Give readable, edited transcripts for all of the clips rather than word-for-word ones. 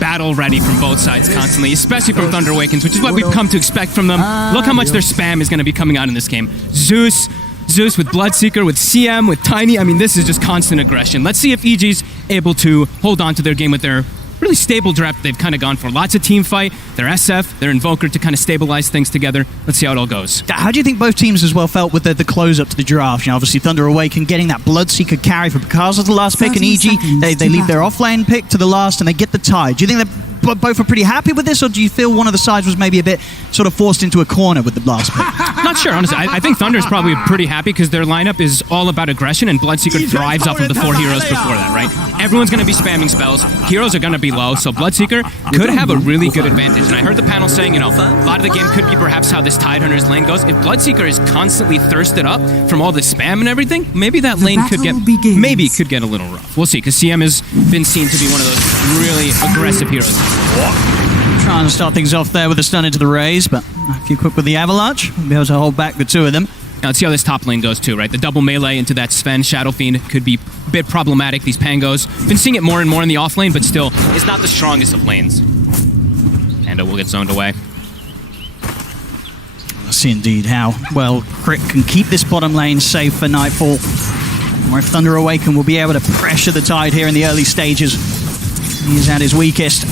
battle ready from both sides constantly, especially from Thunder Awakens, which is what we've come to expect from them. Look how much their spam is going to be coming out in this game. Zeus with Bloodseeker, with CM, with Tiny. I mean, this is just constant aggression. Let's see if EG's able to hold on to their game with their really stable draft they've kind of gone for. Lots of team fight, their SF, their Invoker to kind of stabilize things together. Let's see how it all goes. How do you think both teams as well felt with the close-up to the draft? You know, obviously Thunder Awaken getting that Bloodseeker carry for Picasso as the last pick, and EG, they leave their offlane pick to the last and they get the tie. Do you think that both are pretty happy with this, or do you feel one of the sides was maybe a bit sort of forced into a corner with the last pick? Not sure, honestly. I think Thunder's probably pretty happy because their lineup is all about aggression, and Bloodseeker thrives off of the 4 heroes before that, right? Everyone's going to be spamming spells. Heroes are going to be low, so Bloodseeker could have a really good advantage. And I heard the panel saying, you know, a lot of the game could be perhaps how this Tidehunter's lane goes. If Bloodseeker is constantly thirsted up from all the spam and everything, maybe that lane could get a little rough. We'll see, because CM has been seen to be one of those really aggressive heroes. Trying to start things off there with a stun into the Raze, but if you're quick with the Avalanche, we'll be able to hold back the two of them. Now let's see how this top lane goes too, right? The double melee into that Sven Shadow Fiend could be a bit problematic. These Pangos, been seeing it more and more in the off lane, but still, it's not the strongest of lanes. Panda will get zoned away. Let's see indeed how well Crit can keep this bottom lane safe for Nightfall, or if Thunder Awaken will be able to pressure the Tide here in the early stages. He's at his weakest.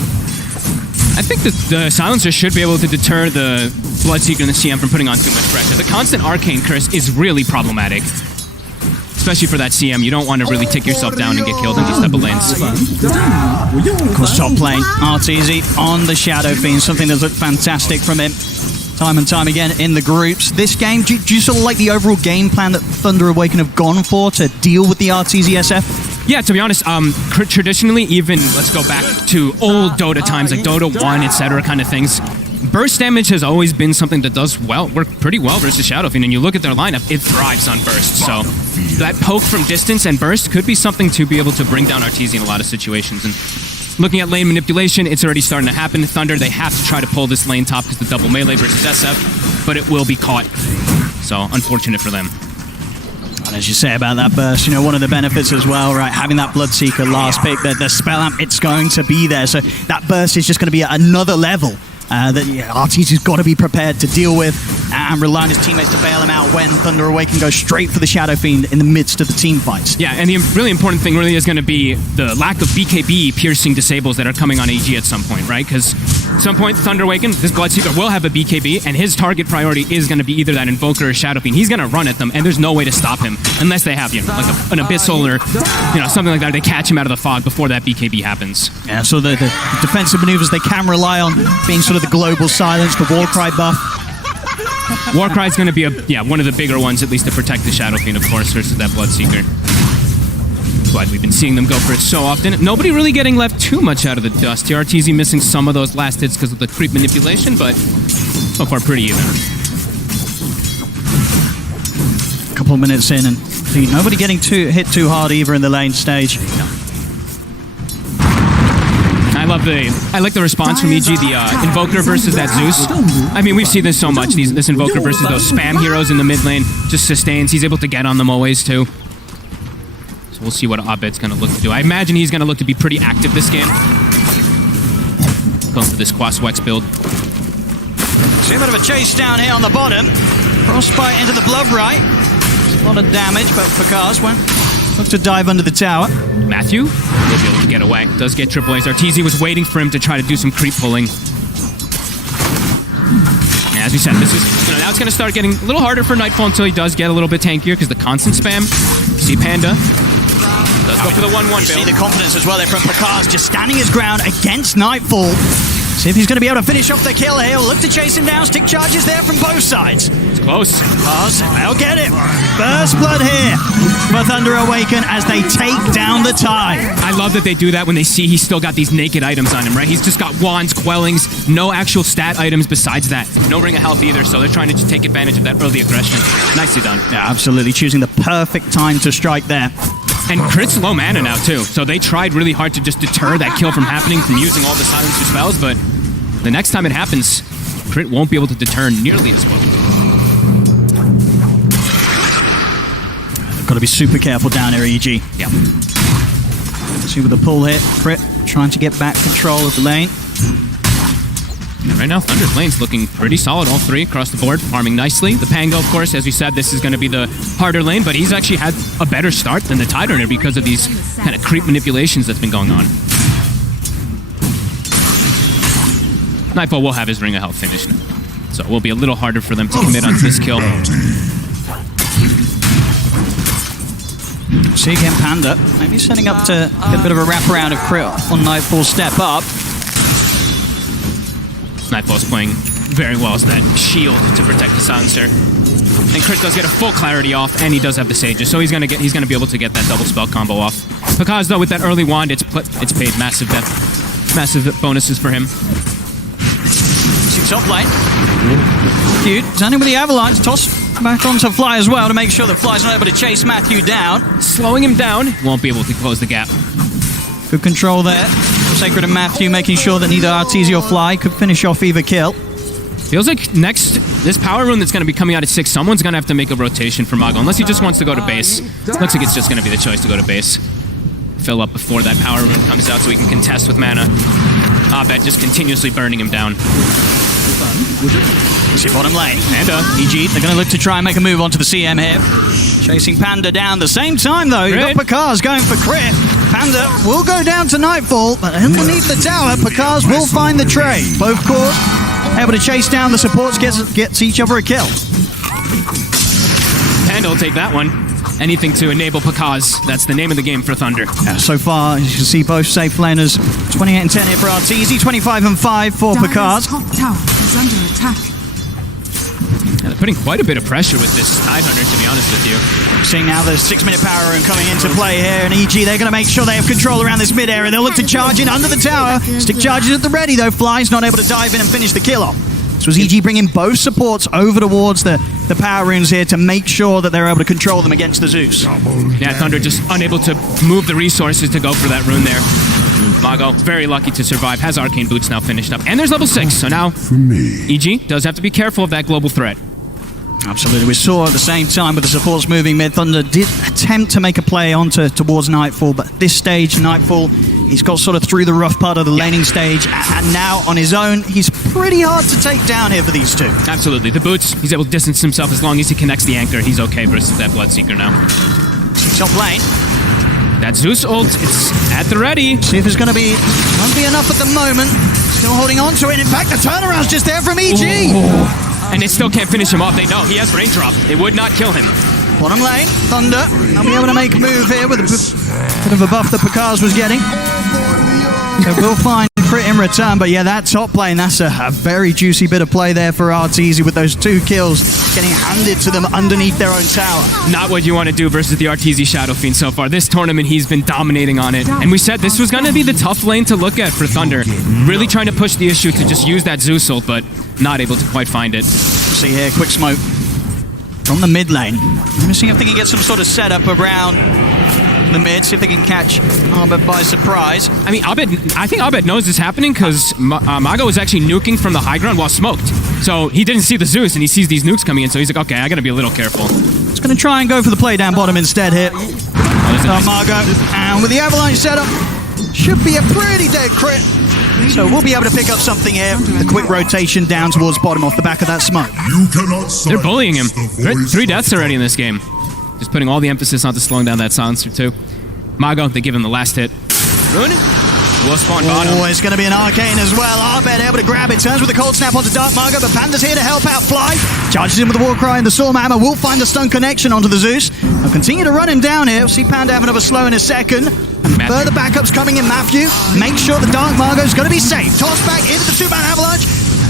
I think that the Silencer should be able to deter the Bloodseeker and the CM from putting on too much pressure. The constant Arcane Curse is really problematic, especially for that CM. You don't want to really tick yourself down and get killed in these type of lanes. Of course, top lane, Arteezy on the Shadow Fiend, something that's looked fantastic from him time and time again in the groups. This game, do you sort of like the overall game plan that Thunder Awaken have gone for to deal with the Arteezy SF? Yeah, to be honest, traditionally, even let's go back to old Dota times, like Dota 1, etc. kind of things. Burst damage has always been something that does work pretty well versus Shadow Fiend, and you look at their lineup, it thrives on burst. So that poke from distance and burst could be something to be able to bring down Arteezy in a lot of situations. And looking at lane manipulation, it's already starting to happen. Thunder, they have to try to pull this lane top because the double melee versus SF, but it will be caught. So unfortunate for them. And as you say about that burst, you know, one of the benefits as well, right, having that Bloodseeker last pick, the spell amp, it's going to be there. So that burst is just going to be another level that Arteezy's got to be prepared to deal with and rely on his teammates to bail him out when Thunder Awaken goes straight for the Shadow Fiend in the midst of the team fights. Yeah, and the really important thing really is going to be the lack of BKB piercing disables that are coming on AG at some point, right? Because at some point, Thunder Awaken, this Bloodseeker will have a BKB, and his target priority is going to be either that Invoker or Shadow Fiend. He's going to run at them, and there's no way to stop him unless they have, you know, like an Abyssal or, you know, something like that. They catch him out of the fog before that BKB happens. Yeah, so the defensive maneuvers they can rely on being sort of the global silence, the Warcry buff. Warcry's going to be one of the bigger ones, at least to protect the Shadow Fiend, of course, versus that Bloodseeker. But we've been seeing them go for it so often. Nobody really getting left too much out of the dust here. Arteezy missing some of those last hits because of the creep manipulation, but so far pretty even. A couple of minutes in, and nobody getting hit too hard either in the lane stage. No. I like the response from EG, the Invoker versus that Zeus. I mean, we've seen this so much, this Invoker versus those spam heroes in the mid lane. Just sustains. He's able to get on them always, too. So we'll see what Abed's going to look to do. I imagine he's going to look to be pretty active this game. Going for this Quaswex build. See a bit of a chase down here on the bottom. Frostbite into the Blood Right. A lot of damage, but Fakaz won't look to dive under the tower. Matthew will be able to get away. Does get triple A's. Arteezy was waiting for him to try to do some creep pulling. And as we said, this is, now it's going to start getting a little harder for Nightfall until he does get a little bit tankier because the constant spam. See Panda does go for the 1-1 build. See the confidence as well there from Fakaz, just standing his ground against Nightfall. See if he's going to be able to finish off the kill here. We'll look to chase him down. Stick charges there from both sides. It's close. They'll get it. First blood here for Thunder Awaken as they take down the Tide. I love that they do that when they see he's still got these naked items on him, right? He's just got wands, quellings, no actual stat items besides that. No ring of health either, so they're trying to just take advantage of that early aggression. Nicely done. Yeah, absolutely. Choosing the perfect time to strike there. And Crit's low mana now, too. So they tried really hard to just deter that kill from happening, from using all the silencer spells, but the next time it happens, Crit won't be able to deter nearly as well. Got to be super careful down here, EG. Yeah. See with the pull hit, Crit trying to get back control of the lane. Right now, Thunder's lane's looking pretty solid, all three across the board, farming nicely. The Pango, of course, as you said, this is going to be the harder lane, but he's actually had a better start than the Tide Runner because of these kind of creep manipulations that's been going on. Nightfall will have his Ring of Health finished now, so it will be a little harder for them to commit onto this kill. See again, Panda, maybe setting up to get a bit of a wraparound of Crit on Nightfall step up. Nightfall's playing very well as that shield to protect the silencer. And Crit does get a full clarity off, and he does have the Sages, so he's gonna be able to get that double spell combo off. Because though with that early wand, it's paid massive bonuses for him. See top lane. Cute, standing with the Avalanche, toss back onto Fly as well to make sure that Fly's not able to chase Matthew down. Slowing him down, won't be able to close the gap. Good control there. Sacred and Matthew making sure that neither Arteezy or Fly could finish off either kill. Feels like next, this power rune that's going to be coming out at 6, someone's going to have to make a rotation for Mago, unless he just wants to go to base. Looks like it's just going to be the choice to go to base. Fill up before that power rune comes out so he can contest with mana. Abed just continuously burning him down. See bottom lane. Panda. EG, they're going to look to try and make a move onto the CM here. Chasing Panda down. The same time, though, you've got Pakaz going for Crit. Panda will go down to Nightfall, but underneath the tower, Pakaz will find the trade. Both cores able to chase down the supports, gets each other a kill. Panda will take that one. Anything to enable Pakaz. That's the name of the game for Thunder. Yeah, so far, as you can see, both safe laners. 28 and 10 here for Arteezy, 25 and 5 for Pakaz. Top tower is under attack. Yeah, they're putting quite a bit of pressure with this Tide Hunter, to be honest with you. Seeing now the 6-minute power rune coming into play here, and EG, they're going to make sure they have control around this mid area. They'll look to charge in under the tower. Stick charges at the ready, though. Fly's not able to dive in and finish the kill off. This was EG bringing both supports over towards the power runes here to make sure that they're able to control them against the Zeus. Yeah, Thunder just unable to move the resources to go for that rune there. Mago, very lucky to survive, has Arcane Boots now finished up. And there's level 6, so now EG does have to be careful of that global threat. Absolutely. We saw at the same time with the supports moving mid, Thunder did attempt to make a play towards Nightfall, but at this stage, Nightfall, he's got sort of through the rough part of the laning stage, and now on his own, he's pretty hard to take down here for these two. Absolutely. The boots, he's able to distance himself as long as he connects the anchor. He's okay versus that Bloodseeker now. Top lane. That Zeus ult, it's at the ready. See if it's going to be, won't be enough at the moment. Still holding on to it. In fact, the turnaround's just there from EG. Ooh. And they still can't finish him off. They know he has raindrop. It would not kill him. Bottom lane, Thunder. They'll be able to make a move here with a bit of a buff that Pakaz was getting. So we'll find Crit in return. But yeah, that top lane, that's a very juicy bit of play there for Arteezy with those 2 kills getting handed to them underneath their own tower. Not what you want to do versus the Arteezy Shadow Fiend so far. This tournament, he's been dominating on it. And we said this was going to be the tough lane to look at for Thunder. Really trying to push the issue to just use that Zeus ult, but not able to quite find it. See here, quick smoke from the mid lane. Let me see if they can get some sort of setup around the mid, see if they can catch Abed by surprise. I mean, I think Abed knows this happening because Mago was actually nuking from the high ground while smoked. So he didn't see the Zeus and he sees these nukes coming in, so he's like, okay, I gotta be a little careful. He's gonna try and go for the play down bottom instead here. Nice. Margo, and with the Avalanche setup, should be a pretty dead Crit. So we'll be able to pick up something here. A quick rotation down towards bottom off the back of that smoke. They're bullying him. 3 deaths already in this game. Just putting all the emphasis onto slowing down that silencer too. Mago, they give him the last hit. Rune will spawn bottom. Oh, it's going to be an Arcane as well. Abed able to grab it. Turns with a cold snap onto Dark Margo, but Panda's here to help out Fly. Charges in with the War Cry and the Storm Hammer. Will find the stun connection onto the Zeus. They'll continue to run him down here. We'll see Panda have another slow in a second. And further backups coming in, Matthew. Make sure the Dark Margo's going to be safe. Toss back into the 2-man Avalanche.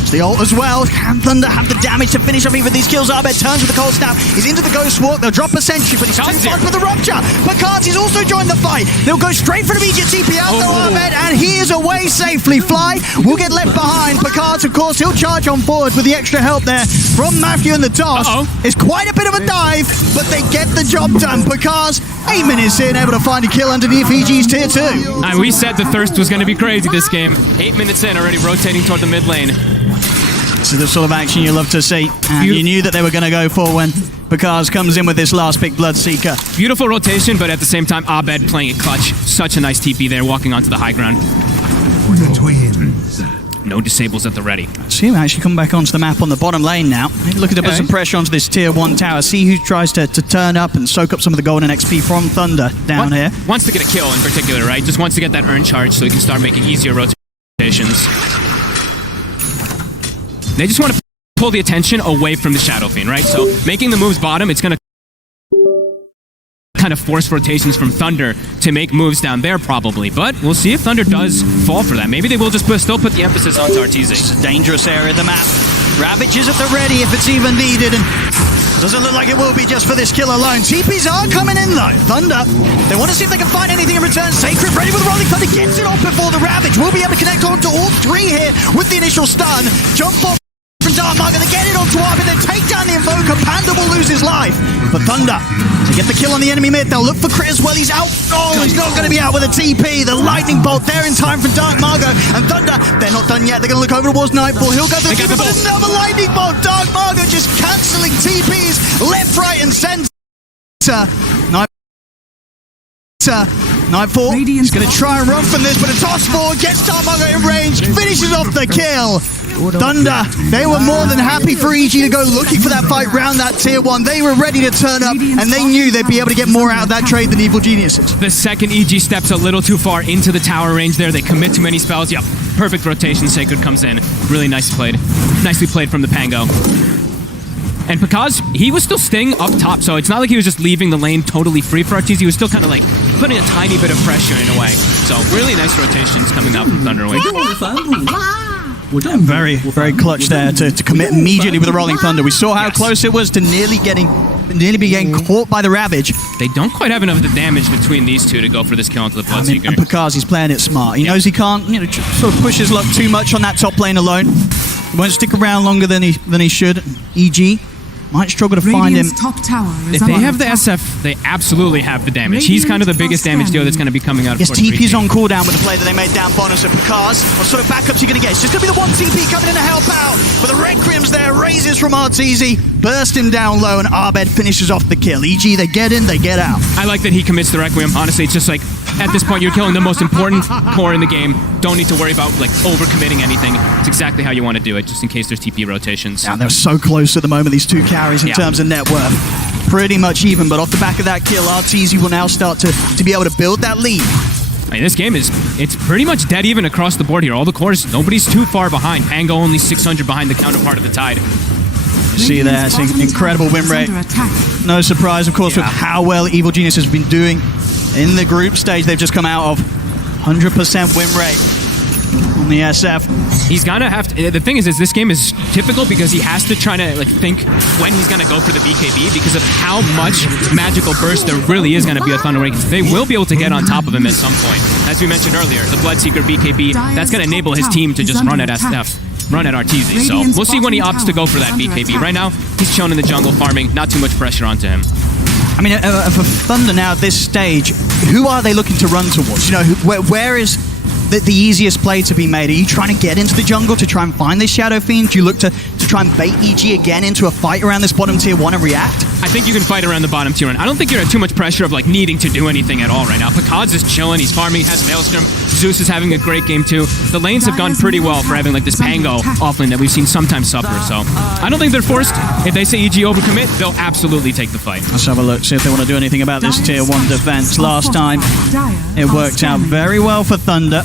The ult as well. Can Thunder have the damage to finish off even these kills? Abed turns with the cold snap. He's into the Ghost Walk. They'll drop a sentry, but he's too far for the rupture. Pakaz, he's also joined the fight. They'll go straight for the immediate TP out though, Abed, and he is away safely. Fly will get left behind. Pakaz, of course, he'll charge on forward with the extra help there from Matthew and the toss. It's quite a bit of a dive, but they get the job done. Pakaz, 8 minutes in, able to find a kill underneath EG's tier 2. And we said the thirst was going to be crazy this game. 8 minutes in, already rotating toward the mid lane. This is the sort of action you love to see. And you knew that they were going to go for when Because comes in with this last pick, Bloodseeker. Beautiful rotation, but at the same time, Abed playing it clutch. Such a nice TP there, walking onto the high ground. The twins. No disables at the ready. See him actually come back onto the map on the bottom lane now. Maybe looking to put some pressure onto this tier 1 tower. See who tries to turn up and soak up some of the golden XP from Thunder down here. Wants to get a kill in particular, right? Just wants to get that earn charge so he can start making easier rotations. They just want to pull the attention away from the Shadow Fiend, right? So making the moves bottom, it's going to kind of force rotations from Thunder to make moves down there probably. But we'll see if Thunder does fall for that. Maybe they will just still put the emphasis onto RTZ. It's a dangerous area of the map. Ravage is at the ready if it's even needed, and doesn't look like it will be just for this kill alone. TPs are coming in though. Thunder, they want to see if they can find anything in return. Sacred ready with the Rolling Thunder, gets it off before the Ravage. Will be able to connect on to all 3 here with the initial stun. Jump ball from Darkmark, and they get it onto Arb, and then take down the Invoker. Panda will lose his life. But Thunder, to get the kill on the enemy mid, they'll look for Crit as well. He's out. Oh, he's not going to be out with a TP. The Lightning Bolt there in time from Dark Margo. And Thunder, they're not done yet. They're going to look over towards Nightfall. He'll go for the TP, but another Lightning Bolt. Dark Margo just cancelling TPs left, right, and centre. Nightfall is going to try and run from this, but a toss forward gets Dark Margo in range, finishes off the kill. Thunder, they were more than happy for EG to go looking for that fight round that tier 1. They were ready to turn up, and they knew they'd be able to get more out of that trade than Evil Geniuses. The second EG steps a little too far into the tower range there. They commit too many spells. Yep, perfect rotation. Sacred comes in. Really nicely played from the Pango. And because he was still staying up top, so it's not like he was just leaving the lane totally free for RTZ. He was still kind of like putting a tiny bit of pressure in a way. So really nice rotations coming out from Thunderwing. Very, very clutch there to commit immediately with the Rolling Thunder. We saw how close it was to nearly be getting caught by the Ravage. They don't quite have enough of the damage between these two to go for this kill onto the Bloodseeker. And Picard's playing it smart. He knows he can't, sort of push his luck too much on that top lane alone. He won't stick around longer than he should. EG might struggle to find him. Top tower is if they have the SF, they absolutely have the damage. He's kind of the biggest damage dealer that's going to be coming out of Yes, TP's on cooldown with the play that they made down bottom, so Picard's, what sort of backups are you going to get? It's just going to be the one TP coming in to help out, but the Requiem's there, raises from RTZ, burst him down low, and Abed finishes off the kill. EG, they get in, they get out. I like that he commits the Requiem. Honestly, it's just like, at this point, you're killing the most important core in the game. Don't need to worry about like over-committing anything. It's exactly how you want to do it, just in case there's TP rotations. Yeah, they're so close at the moment, these two carries in terms of net worth. Pretty much even, but off the back of that kill, RTZ will now start to be able to build that lead. I mean, this game it's pretty much dead even across the board here. All the cores, nobody's too far behind. Pango only 600 behind the counterpart of the Tide. You see there, it's an incredible win rate. No surprise, of course, with how well Evil Genius has been doing in the group stage. They've just come out of 100% win rate on the SF. He's gonna have to. The thing is this game is typical because he has to try to like think when he's gonna go for the BKB because of how much magical burst there really is gonna be at Thunderwing. They will be able to get on top of him at some point. As we mentioned earlier, the Bloodseeker BKB, that's gonna enable his team to just run at SF, run at RTZ. So we'll see when he opts to go for that BKB. Right now, he's chilling in the jungle farming, not too much pressure onto him. I mean, for Thunder now at this stage, who are they looking to run towards? Where is the easiest play to be made? Are you trying to get into the jungle to try and find this Shadow Fiend? Do you look to try and bait EG again into a fight around this bottom tier 1 and react? I think you can fight around the bottom tier 1. I don't think you're at too much pressure of like needing to do anything at all right now. Picard's is chilling, he's farming, he has Maelstrom. Zeus is having a great game too. The lanes have gone pretty well for having like this Pango offlane that we've seen sometimes suffer, so I don't think they're forced. If they say EG overcommit, they'll absolutely take the fight. Let's have a look, see if they want to do anything about this tier 1 defense. Last time, it worked out very well for Thunder.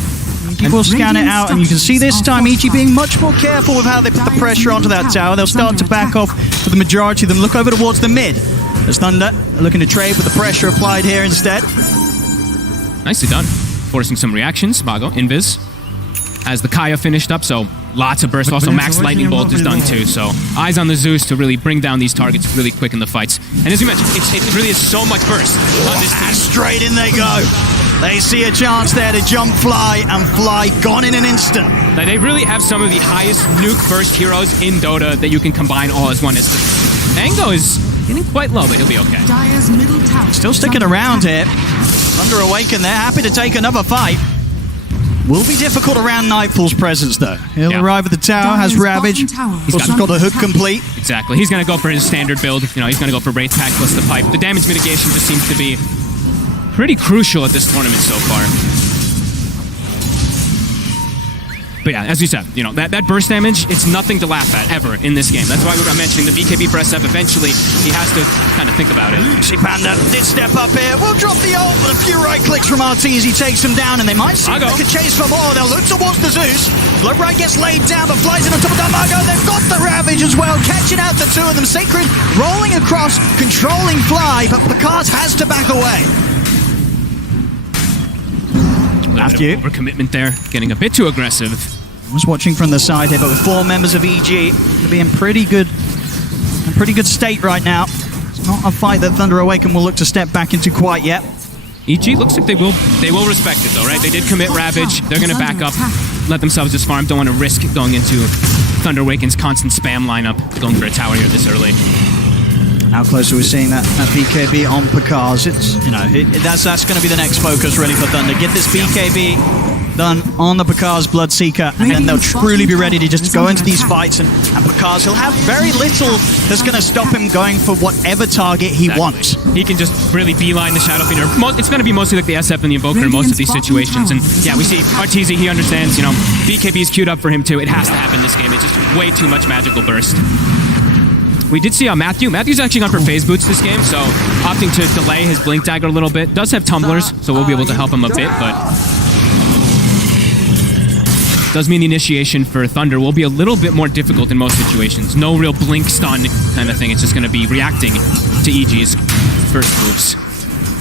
People scan it out, and you can see this time EG being much more careful with how they put the pressure onto that tower. They'll start to back off for the majority of them. Look over towards the mid. As Thunder are looking to trade with the pressure applied here instead. Nicely done. Forcing some reactions. Mago, Invis. As the Kaya finished up, so lots of burst. Also, Max Lightning Bolt is done too, so eyes on the Zeus to really bring down these targets really quick in the fights. And as you mentioned, it really is so much burst on this team. Straight in they go. They see a chance there to jump, fly, and fly. Gone in an instant. Now, they really have some of the highest nuke burst heroes in Dota that you can combine all as one. Mango is getting quite low, but he'll be okay. Dire's middle tower Still sticking around here. Thunder awaken there, happy to take another fight. Will be difficult around Nightfall's presence, though. He'll Yeah. arrive at the tower, has Dire's Ravage. bottom tower He's is got the under hook attack. complete. Exactly. He's going to go for his standard build. You know, he's going to go for Wraith Pack plus the pipe. The damage mitigation just seems to be pretty crucial at this tournament so far. But yeah, as you said, you know, that burst damage, it's nothing to laugh at, ever, in this game. That's why I'm mentioning the BKB for SF. Eventually, he has to kind of think about it. See Panda did step up here. We'll drop the ult, but a few right clicks from Arteezy he takes him down, and they might see if they can chase for more. They'll look towards the Zeus. Bloodbright gets laid down, but flies in on top of Darmago. They've got the Ravage as well, catching out the two of them. Sacred rolling across, controlling Fly, but Picard has to back away. Matthew. Overcommitment there, getting a bit too aggressive. I was watching from the side here, but with 4 members of EG, to be in pretty good state right now. It's not a fight that Thunder Awaken will look to step back into quite yet. EG looks like they will respect it though, right? They did commit Ravage. They're going to back up, let themselves just farm. Don't want to risk going into Thunder Awaken's constant spam lineup, going for a tower here this early. How close are we seeing that BKB on Picard? It's, you know, that's going to be the next focus really for Thunder. Get this BKB done on the Picard's Bloodseeker, and then they'll truly be ready to just go into these fights, and Picard's, he'll have very little that's going to stop him going for whatever target he wants. He can just really beeline the Shadow Fiend. It's going to be mostly like the SF and the Invoker in most of these situations. And yeah, we see Arteezy, he understands, you know, BKB is queued up for him too. It has to happen this game. It's just way too much magical burst. We did see Matthew. Matthew's actually gone for phase boots this game, so opting to delay his blink dagger a little bit. Does have tumblers, so we'll be able to help him a bit, but does mean the initiation for Thunder will be a little bit more difficult in most situations. No real blink stun kind of thing. It's just going to be reacting to EG's first moves.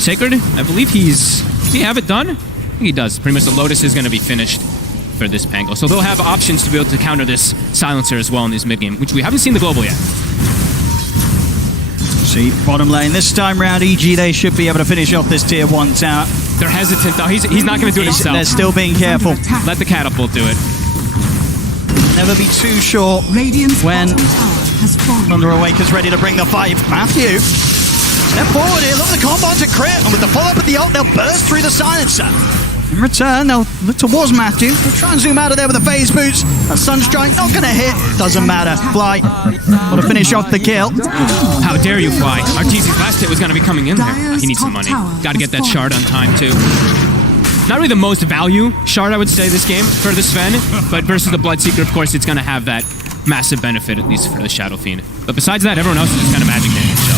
Sacred, I believe does he have it done? I think he does. Pretty much the Lotus is going to be finished for this Pango. So they'll have options to be able to counter this Silencer as well in this mid-game, which we haven't seen the global yet. See, bottom lane this time round, EG, they should be able to finish off this tier 1 tower. They're hesitant though. He's not going to do it himself. They're still being careful. Let the catapult do it. Never be too sure Radiant's when bottom tower has fallen. Thunder Awaken's ready to bring the fight. Matthew, step forward here, look at the combo to crit, and with the follow-up of the ult, they'll burst through the Silencer. In return, they'll look towards Matthew. They'll try and zoom out of there with the phase boots. A Sunstrike, not going to hit. Doesn't matter. Fly. Want to finish off the kill. How dare you, Fly? Arteezy's last hit was going to be coming in there. He needs some money. Got to get that shard on time, too. Not really the most value shard, I would say, this game for the Sven, but versus the Bloodseeker, of course, it's going to have that massive benefit, at least for the Shadow Fiend. But besides that, everyone else is just kind of magic damage, so.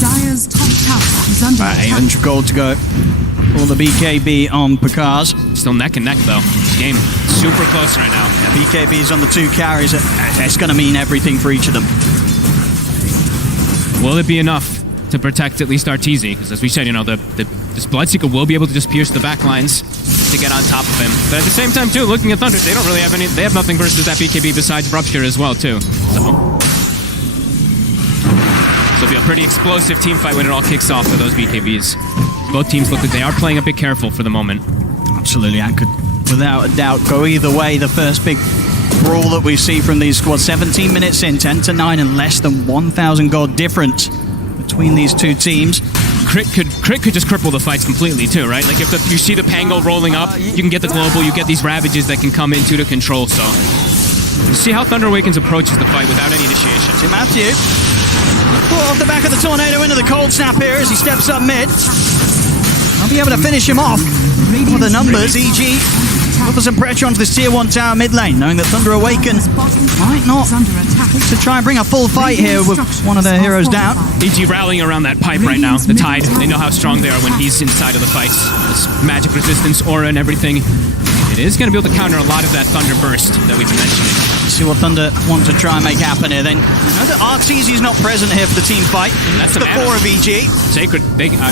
Dire's top tower is under attack. 800 gold to go for the BKB on Picard. Still neck and neck, though. This game super close right now. Yeah, BKB is on the 2 carries. It's going to mean everything for each of them. Will it be enough to protect at least Arteezy? Because as we said, you know, this Bloodseeker will be able to just pierce the back lines to get on top of him. But at the same time, too, looking at Thunder, they don't really have any. They have nothing versus that BKB besides Rupture as well, too. So it'll be a pretty explosive team fight when it all kicks off for those BKBs. Both teams look like they are playing a bit careful for the moment. Absolutely, I could, without a doubt, go either way. The first big brawl that we see from these squads, 17 minutes in, 10-9, and less than 1,000 gold difference between these two teams. Crit could just cripple the fights completely too, right? Like if you see the Pango rolling up, you can get the global, you get these Ravages that can come into the control, so. See how Thunder Awakens approaches the fight without any initiation. To Matthew. Pull off the back of the Tornado into the cold snap here as he steps up mid. I'll be able to finish him off with the numbers. EG put for some pressure onto this tier 1 tower mid lane, knowing that Thunder Awaken might not look to try and bring a full fight here with one of their heroes down. EG rallying around that pipe right now, the Tide. They know how strong they are when he's inside of the fights. This magic resistance, aura, and everything. It is going to be able to counter a lot of that Thunder Burst that we've been mentioning. See what Thunder want to try and make happen here then. You know that Arteezy is not present here for the team fight. That's the 4 of EG. Sacred,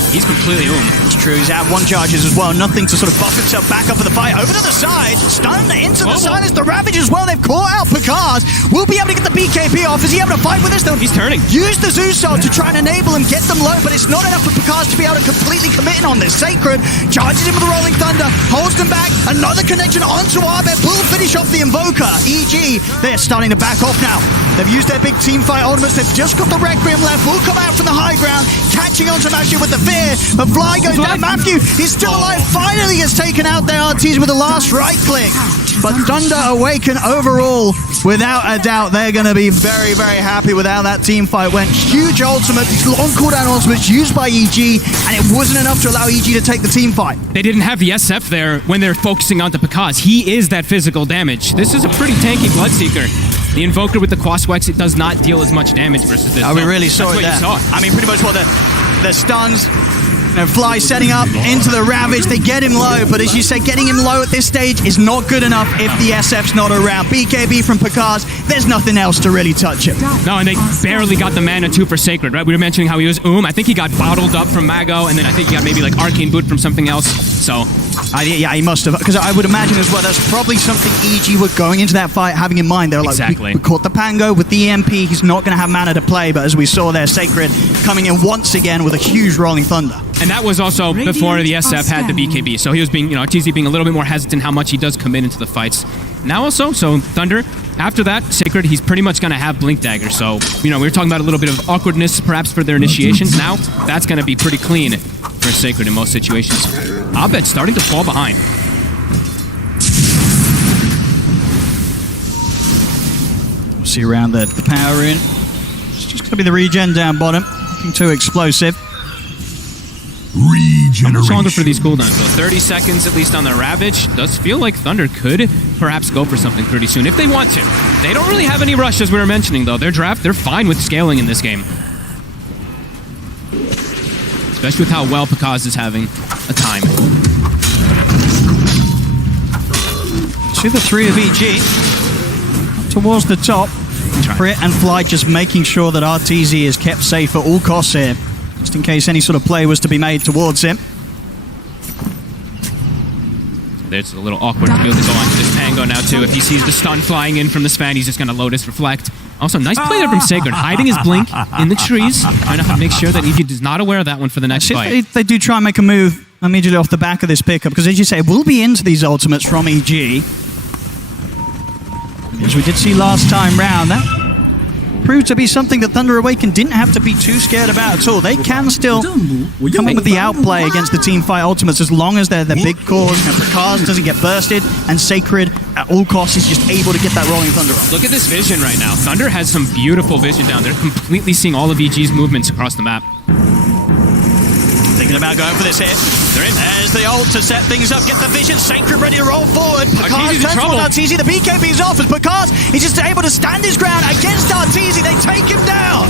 he's completely owned. It's true, he's out 1 charges as well. Nothing to sort of buff himself back up for the fight. Over to the side, stunned into the side as the Ravage as well. They've caught out Picard. Will be able to get the BKB off. Is he able to fight with this? He's turning. Use the Zeus to try and enable him, get them low, but it's not enough for Picard to be able to completely commit in on this. Sacred charges him with the Rolling Thunder, holds them back. Another connection onto Arbet will finish off the Invoker. EG, they're starting to back off now. They've used their big team fight ultimates. They've just got the Requiem left. Will come out from the high ground, catching onto Matthew with the fear. But Fly goes down. Matthew, he's still alive. Finally gets taken out there. Arteezy with the last right click. But Thunder Awaken overall, without a doubt, they're going to be very, very happy with how that team fight went. Huge ultimate, these long cooldown ultimates used by EG, and it wasn't enough to allow EG to take the team fight. They didn't have the SF there when they're focusing on the Pakaz. He is that physical damage. This is a pretty tanky Bloodseeker. The Invoker with the Quaswex, it does not deal as much damage versus this. Oh, we really saw it there. That's what you saw. I mean, pretty much what the stuns, Fly setting up into the Ravage. They get him low, but as you say, getting him low at this stage is not good enough if the SF's not around. BKB from Pakaz, there's nothing else to really touch him. No, and they barely got the mana too for Sacred, right? We were mentioning how he was I think he got bottled up from Mago, and then I think he got maybe like Arcane Boot from something else. So yeah, he must have, because I would imagine as well that's probably something EG were going into that fight having in mind. They're like, exactly. we caught the Pango with the EMP, he's not going to have mana to play, but as we saw there, Sacred coming in once again with a huge Rolling Thunder. And that was also before the SF had the BKB, so he was being, Arteezy being a little bit more hesitant how much he does commit into the fights. Now also, so Thunder, after that, Sacred, he's pretty much going to have Blink Dagger, so, we were talking about a little bit of awkwardness perhaps for their initiations. Now, that's going to be pretty clean for Sacred in most situations. Abed starting to fall behind. See around the power in. It's just going to be the regen down bottom. Nothing too explosive. How much longer for these cooldowns, though? 30 seconds at least on the Ravage. Does feel like Thunder could perhaps go for something pretty soon if they want to. They don't really have any rush, as we were mentioning, though. Their draft, they're fine with scaling in this game. Especially with how well Pakaz is having a time. 2-3 of EG. Towards the top. Crit and Fly just making sure that Arteezy is kept safe at all costs here. Just in case any sort of play was to be made towards him. There's a little awkward to be able to go onto this Pango now, too. If he sees the stun flying in from the Sven, he's just going to Lotus Reflect. Also, nice play there from Sacred, hiding his Blink in the trees, trying to make sure that EG is not aware of that one for the next fight. They do try and make a move immediately off the back of this pickup, because as you say, we'll be into these ultimates from EG. As we did see last time round, that proved to be something that Thunder Awaken didn't have to be too scared about at all. They can still come in with the outplay against the team fight ultimates as long as they're the big cause and Prakaz doesn't get bursted, and Sacred at all costs is just able to get that Rolling Thunder up. Look at this vision right now. Thunder has some beautiful vision down. They're completely seeing all of EG's movements across the map. Thinking about going for this hit. They're in. There's the ult to set things up. Get the vision. Sacred ready to roll forward. Pakaz turns trouble. Arteezy. The BKB's off as Pakaz is just able to stand his ground against Arteezy. They take him down.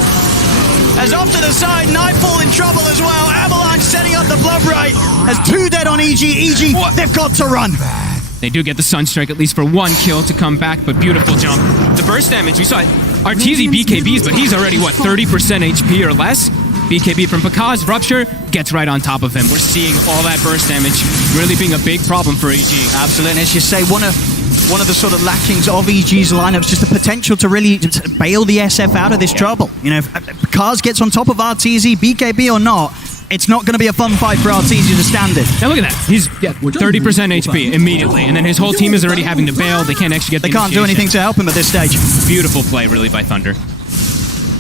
As off to the side, Nightfall in trouble as well. Avalanche setting up the Bloodbright. As 2 dead on EG. EG, they've got to run. They do get the Sunstrike at least for 1 kill to come back, but beautiful jump. The burst damage, we saw it. Arteezy BKBs, but he's already, 30% HP or less? BKB from Pakaz, Rupture, gets right on top of him. We're seeing all that burst damage really being a big problem for EG. Absolutely, and as you say, one of the sort of lackings of EG's lineup is just the potential to really bail the SF out of this trouble. If Pakaz gets on top of Arteezy, BKB or not, it's not going to be a fun fight for Arteezy to stand it. Now look at that. He's 30% HP immediately, and then his whole team is already having to bail. They can't actually get the They can't do anything to help him at this stage. Beautiful play, really, by Thunder.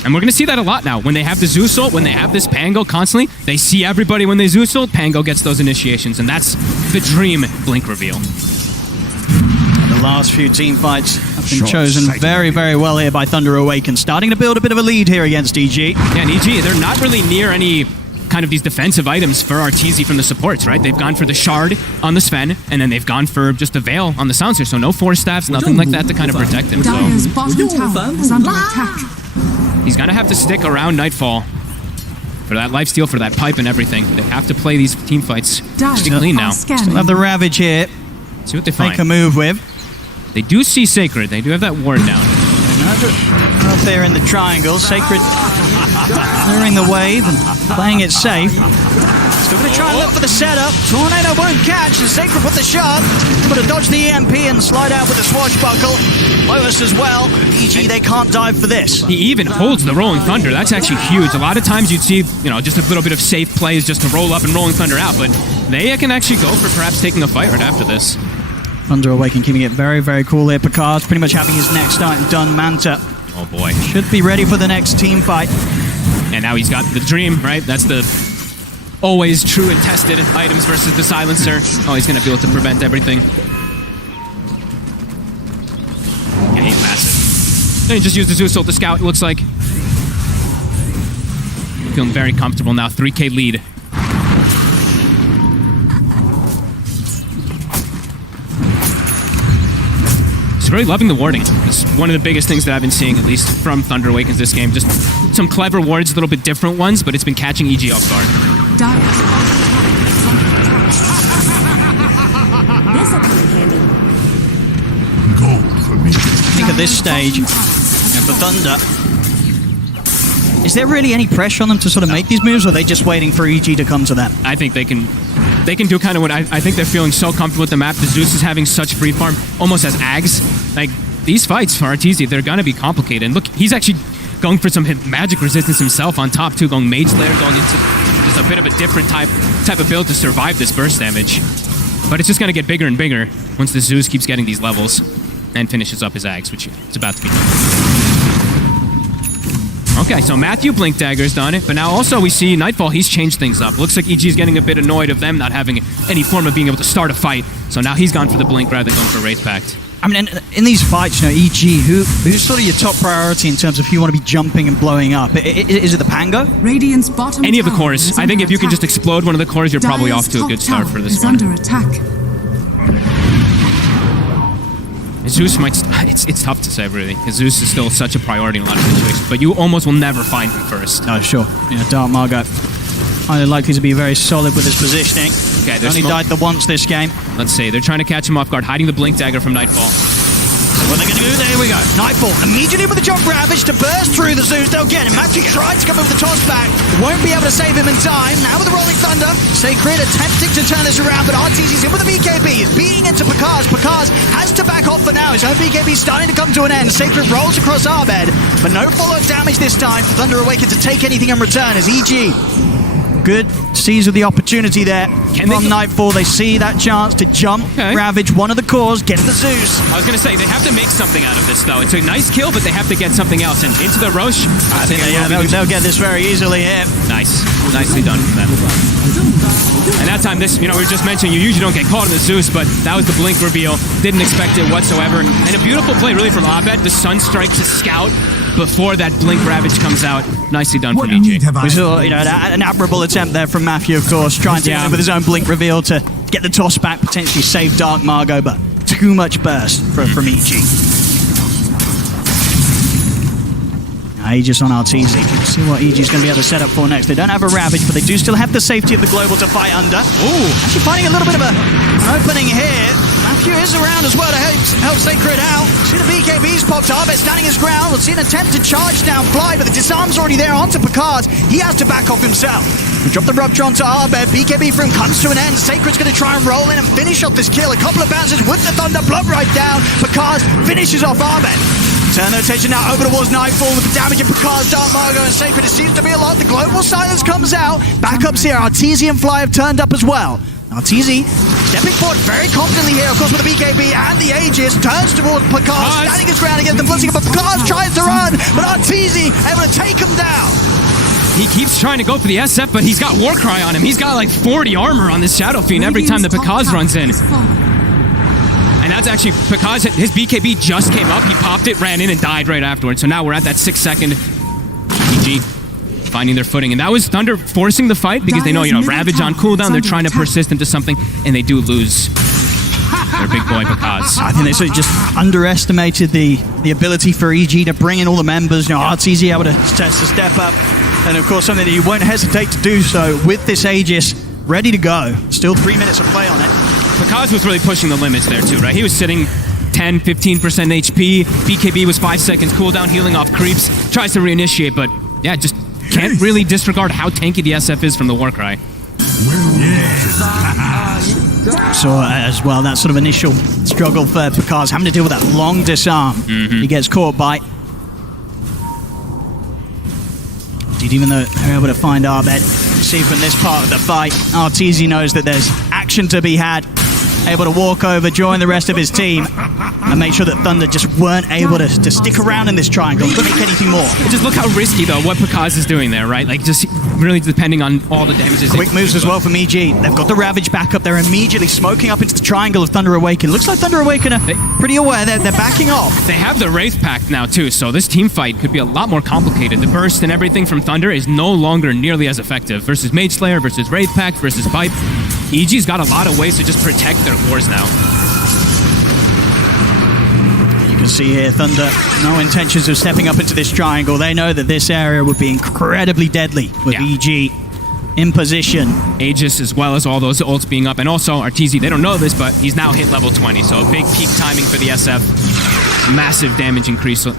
And we're going to see that a lot now. When they have the Zeus ult, when they have this Pango constantly, they see everybody when they Zeus ult, Pango gets those initiations, and that's the dream Blink reveal. The last few team fights have been chosen very, very well here by Thunder Awaken, starting to build a bit of a lead here against EG. Yeah, and EG, they're not really near any kind of these defensive items for Arteezy from the supports, right? They've gone for the Shard on the Sven, and then they've gone for just a Veil on the Silencer, so no Force Staffs, nothing like that to kind of protect him. Dire's So bottom tower is under attack. he's going to have to stick around Nightfall for that lifesteal, for that pipe and everything. They have to play these team fights pretty clean now. Still have the Ravage here. See what they find. Make a move with. They do see Sacred. They do have that ward down. Up there in the triangle. Sacred clearing the wave and playing it safe. Still going to try and look for the setup. Tornado won't catch. And Sacred with the shot. Got to dodge the EMP and slide out with the swashbuckle. Lotus as well. EG, they can't dive for this. He even holds the Rolling Thunder. That's actually huge. A lot of times you'd see, just a little bit of safe plays just to roll up and Rolling Thunder out, but they can actually go for perhaps taking the fight right after this. Thunder Awaken keeping it very, very cool here. Pakaz pretty much having his next start done. Manta Oh boy. Should be ready for the next team fight. And now he's got the dream, right? That's the always true and tested items versus the silencer. Oh, he's going to be able to prevent everything. Yeah, he's massive. And he just used the Zeus ult to scout, it looks like. Feeling very comfortable now. 3K lead. Just really loving the warding. It's one of the biggest things that I've been seeing, at least from Thunder Awakens this game. Just some clever wards, a little bit different ones, but it's been catching EG off guard. Gold for me. I think at this stage, for Thunder, is there really any pressure on them to sort of make these moves, or are they just waiting for EG to come to them? I think they can do kind of what I think they're feeling so comfortable with the map. The Zeus is having such free farm, almost as Ags. Like, these fights for Arteezy, they're going to be complicated. And look, he's actually going for some magic resistance himself on top, too, going Mage Slayer, going into just a bit of a different type of build to survive this burst damage. But it's just going to get bigger and bigger once the Zeus keeps getting these levels and finishes up his Ags, which it's about to be done. Okay, so Matthew Blink Dagger's done it, but now also we see Nightfall, he's changed things up. Looks like EG's getting a bit annoyed of them not having any form of being able to start a fight. So now he's gone for the Blink rather than going for Wraith Pact. I mean, in these fights, you know, EG, who's sort of your top priority in terms of who you want to be jumping and blowing up? Is it the Pango? Radiant's bottom Any of the tower cores. is I think under if you can just attack. explode one of the cores, you're probably Dire's off to a top good start tower for this is one. under attack. Zeus might... It's tough to say, really, because Zeus is still such a priority in a lot of situations, but you almost will never find him first. Oh, sure. Yeah, Dark Margot, highly likely to be very solid with his positioning. Okay, there's only died the once this game. Let's see. They're trying to catch him off guard, hiding the Blink Dagger from Nightfall. What are they going to do? There we go. Nightfall immediately with the jump ravage to burst through the Zeus. They'll get him. Matthew tried to come in with the toss back. Won't be able to save him in time. Now with the Rolling Thunder, Sacred attempting to turn this around, but Arteezy's in with the BKB. He's beating into Pakaz. Pakaz has to back off for now. His own BKB starting to come to an end. Sacred rolls across Arbed, but no follow damage this time for Thunder Awaken to take anything in return as EG. Good seize of the opportunity there from Nightfall. They see that chance to jump, ravage one of the cores, get the Zeus. I was going to say, they have to make something out of this, though. It's a nice kill, but they have to get something else. And into the Roche. I think they'll get this very easily here. Nice. Nicely done from them. And that time, we were just mentioning, you usually don't get caught in the Zeus, but that was the Blink reveal. Didn't expect it whatsoever. And a beautiful play, really, from Abed. The Sunstrike to scout before that Blink Ravage comes out. Nicely done from EG. We saw, an admirable attempt there from Matthew, of course, trying to get with his own Blink reveal to get the toss back, potentially save Dark Margot, but too much burst from EG. Aegis on Arteezy. See what EG's going to be able to set up for next. They don't have a Ravage, but they do still have the safety of the Global to fight under. Ooh, actually finding a little bit of an opening here. Matthew is around as well to help Sacred out. See the BKBs popped up. It's standing his ground. We'll see an attempt to charge down Fly, but the disarm's already there onto Pakaz. He has to back off himself. We drop the Rupture onto Arbed. BKB for him comes to an end. Sacred's going to try and roll in and finish off this kill. A couple of bounces with the Thunder block right down. Pakaz finishes off Arbed. Turn their attention now over towards Nightfall with the damage of Pakaz, Dark Margot, and Sacred. It seems to be a lot. The Global Silence comes out. Backups here. Arteezy and Fly have turned up as well. Arteezy stepping forward very confidently here, of course, with the BKB and the Aegis. Turns towards Pakaz, standing his ground against the blitzing, but Pakaz tries to run, but Arteezy able to take him down. He keeps trying to go for the SF, but he's got Warcry on him. He's got like 40 armor on this Shadow Fiend every time the Pakaz runs in. And that's actually, Pakaz, his BKB just came up, he popped it, ran in, and died right afterwards. So now we're at that 6 second. EG finding their footing. And that was Thunder forcing the fight because they know, Ravage on cooldown, they're trying to persist into something, and they do lose their big boy Pakaz. I think they sort of just underestimated the ability for EG to bring in all the members. Arteezy able to step up. And of course, something that you won't hesitate to do so with this Aegis ready to go. Still 3 minutes of play on it. Pakaz was really pushing the limits there too, right? He was sitting 10, 15% HP. BKB was 5 seconds cooldown, healing off creeps. Tries to reinitiate, but yeah, just can't really disregard how tanky the SF is from the Warcry. So as well, that sort of initial struggle for Pakaz, having to deal with that long disarm. He gets caught by... Even though they're able to find Arbed, see from this part of the fight, Arteezy knows that there's action to be had. Able to walk over, join the rest of his team. to make sure that Thunder just weren't able to stick around in this triangle and make anything more. Just look how risky, though, what Pakaz is doing there, right? Like, just really depending on all the damages. Quick moves as well from EG. They've got the Ravage back up. They're immediately smoking up into the triangle of Thunder Awaken. Looks like Thunder Awaken are pretty aware. They're backing off. They have the Wraith Pact now, too, so this team fight could be a lot more complicated. The burst and everything from Thunder is no longer nearly as effective. Versus Mage Slayer, versus Wraith Pact, versus Pipe. EG's got a lot of ways to just protect their cores now. You can see here, Thunder, no intentions of stepping up into this triangle. They know that this area would be incredibly deadly with EG in position. Aegis as well as all those ults being up. And also, Arteezy, they don't know this, but he's now hit level 20, so a big peak timing for the SF. Massive damage increase. And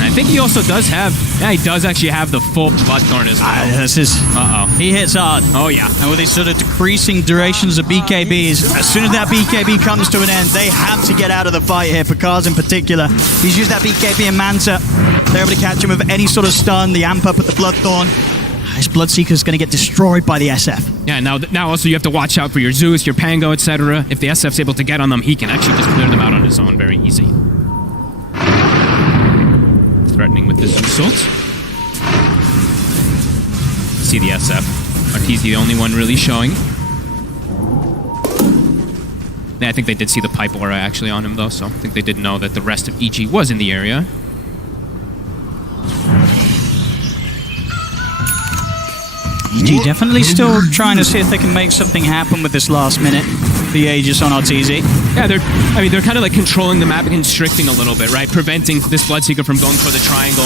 I think he also does have, he does actually have the full Bloodthorn as well. This is, he hits hard. Oh, yeah. And with these sort of decreasing durations of BKBs, as soon as that BKB comes to an end, they have to get out of the fight here. Pakaz in particular, he's used that BKB in Manta. They're able to catch him with any sort of stun, the amp up at the Bloodthorn. This Bloodseeker's going to get destroyed by the SF. Yeah, now also you have to watch out for your Zeus, your Pango, etc. If the SF's able to get on them, he can actually just clear them out on his own very easy. Threatening with the Zeus ult. See the SF. Arteezy the only one really showing. Yeah, I think they did see the pipe aura actually on him though, so I think they did know that the rest of EG was in the area. EG definitely still trying to see if they can make something happen with this last minute. The Aegis on Arteezy. Yeah, they're kind of like controlling the map and constricting a little bit, right? Preventing this Bloodseeker from going for the triangle.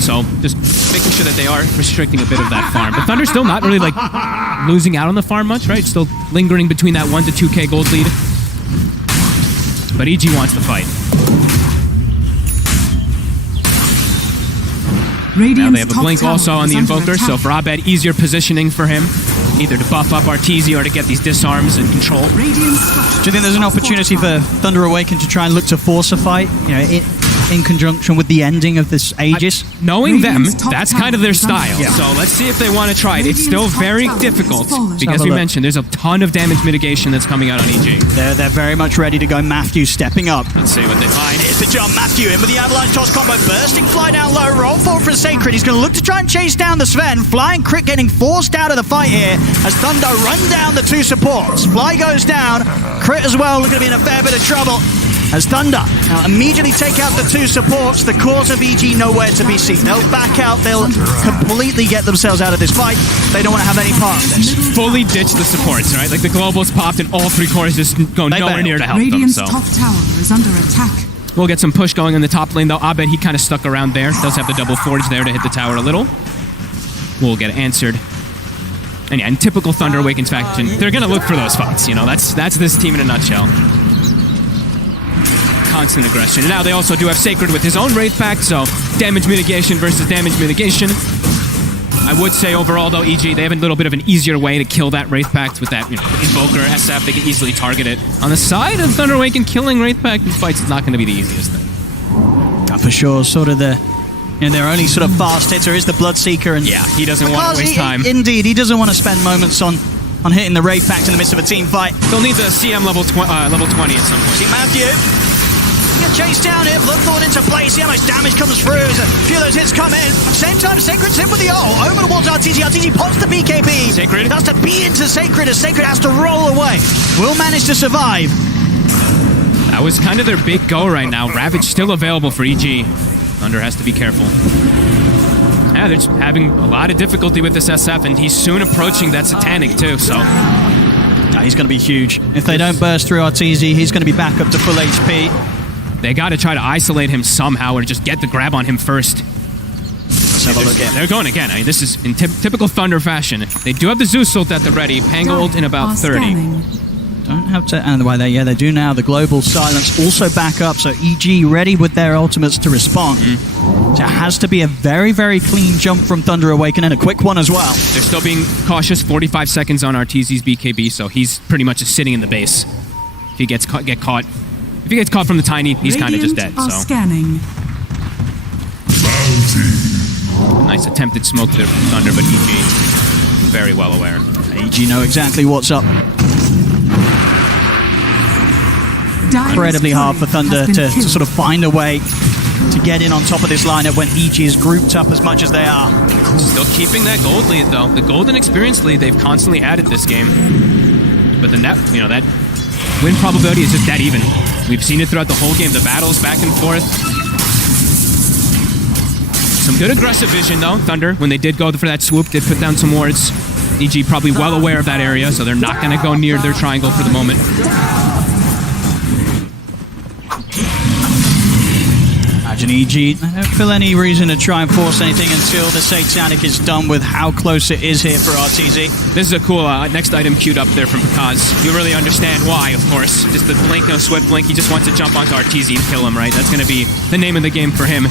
So just making sure that they are restricting a bit of that farm. But Thunder's still not really like losing out on the farm much, right? Still lingering between that 1 to 2k gold lead. But EG wants the fight. Now they have a blink also on the Invoker, so for Abed, easier positioning for him. Either to buff up Arteezy or to get these disarms and control. Do you think there's an opportunity for Thunder Awaken to try and look to force a fight, you know, in conjunction with the ending of this Aegis? Knowing them, that's kind of their style. Yeah. So let's see if they want to try it. It's still very difficult because we mentioned there's a ton of damage mitigation that's coming out on EG. They're very much ready to go. Matthew stepping up. Let's see what they find. Here's the jump. Matthew in with the Avalanche Toss combo. Bursting fly down low. Roll forward for Sacred. He's going to look to try and chase down the Sven. Flying Crit getting forced out of the fight here as Thunder run down the two supports. Fly goes down. Crit as well. Going to be in a fair bit of trouble. As Thunder now immediately take out the two supports, the cores of EG nowhere to be seen. They'll back out, they'll completely get themselves out of this fight. They don't want to have any part of this. Fully ditch the supports, right? Like the globals popped and all three cores just go nowhere near to help them. So top tower is under attack. We'll get some push going in the top lane though. Abed, he kind of stuck around there. Does have the double forge there to hit the tower a little. We'll get answered. And yeah, in typical Thunder Awakens faction, they're gonna look for those fights, you know, that's this team in a nutshell. Constant aggression. And now they also do have Sacred with his own Wraith Pact, so damage mitigation versus damage mitigation. I would say overall though, EG, they have a little bit of an easier way to kill that Wraith Pact with that, you know, Invoker, SF, they can easily target it. On the side of Thunder Awaken, killing Wraith Pact in fights is not going to be the easiest thing. For sure, sort of their only sort of fast hitter is the Bloodseeker, and yeah, he doesn't want to waste time. Indeed, he doesn't want to spend moments on hitting the Wraith Pact in the midst of a team fight. They'll need the CM level 20 at some point. See Matthew. Get chased down here, Bloodthorn into place, see how much damage comes through as a few of those hits come in. Same time, Sacred's hit with the ult, over towards Arteezy. Arteezy pops the BKB. Sacred. That's to be into Sacred as Sacred has to roll away. Will manage to survive. That was kind of their big go right now. Ravage still available for EG. Thunder has to be careful. Yeah, they're just having a lot of difficulty with this SF, and he's soon approaching that Satanic too, so... He's going to be huge. If they don't burst through Arteezy, he's going to be back up to full HP. They got to try to isolate him somehow or just get the grab on him first. Let's have a look at. They're going again. I mean, this is in typical Thunder fashion. They do have the Zeus ult at the ready. Pango ult in about 30. Don't have to... And by that, yeah, they do now. The global silence also back up, so EG ready with their ultimates to respond. So it has to be a very, very clean jump from Thunder Awaken and a quick one as well. They're still being cautious. 45 seconds on Arteezy's BKB, so he's pretty much just sitting in the base. If he gets caught... If he gets caught from the tiny, he's kind of just dead. So Scanning. Nice attempted smoke there from Thunder, but EG very well aware. EG know exactly what's up. incredibly hard for Thunder to sort of find a way to get in on top of this lineup when EG is grouped up as much as they are. Still keeping that gold lead, though. The golden experience lead they've constantly had at this game. But the net, that win probability is just that even. We've seen it throughout the whole game. The battles back and forth. Some good aggressive vision, though. Thunder, when they did go for that swoop, did put down some wards. EG probably well aware of that area, so they're not going to go near their triangle for the moment. Imagine EG, I don't feel any reason to try and force anything until the Satanic is done with how close it is here for RTZ. This is a cool next item queued up there from Pakaz. You really understand why, of course. Just the blink, no swift blink. He just wants to jump onto RTZ and kill him, right? That's going to be the name of the game for him.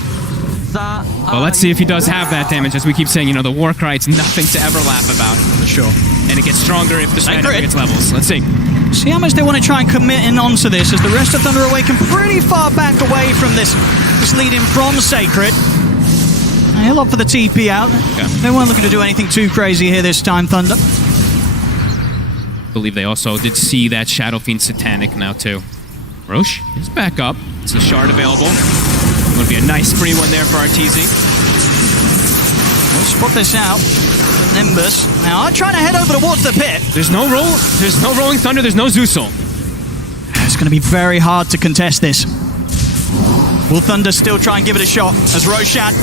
Well, let's see if he does have that damage. As we keep saying, the war cry, it's nothing to ever laugh about. For sure. And it gets stronger if the Snyder gets levels. Let's see. See how much they want to try and commit in onto this, as the rest of Thunder Awaken pretty far back away from this lead in from Sacred. He'll opt for the TP out. Okay. They weren't looking to do anything too crazy here this time, Thunder. I believe they also did see that Shadow Fiend Satanic now, too. Roche is back up. It's a shard available. Would be a nice free one there for RTZ. We'll spot this out. The Nimbus. Now I'm trying to head over towards the pit. There's no Rolling Thunder, there's no Zeusel. It's going to be very hard to contest this. Will Thunder still try and give it a shot as Roshan